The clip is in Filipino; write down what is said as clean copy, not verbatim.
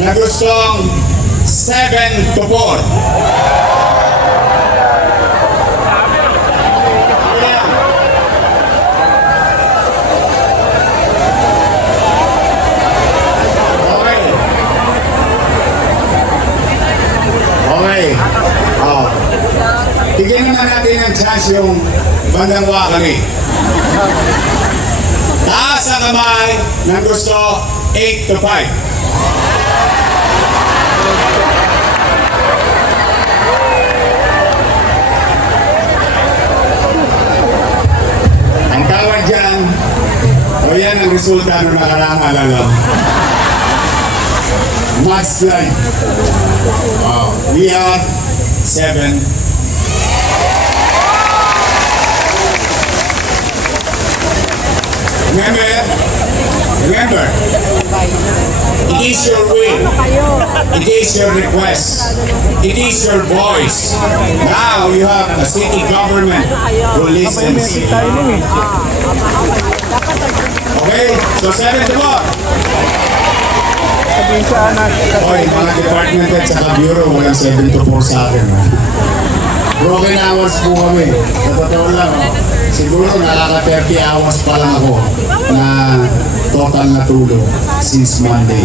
na gustong 7 to 4. Okay. Oh. Bigyan naman natin ng chance yung bandang Wakari. Taas ang kamay ng gusto 8 to 5. Ang tawag dyan, o yan ang resulta ng nakaraang alam. Mudslide. We have 7. Remember, it is your will, it is your request, it is your voice. Now you have a city government who listens. Okay, so 7 to 4. Okay, mga department at saka bureau, walang 7 to 4 sa akin. Broken hours po kami. Sa totoo lang, siguro nakaka 30 hours pa lang ako na total na tulog since Monday.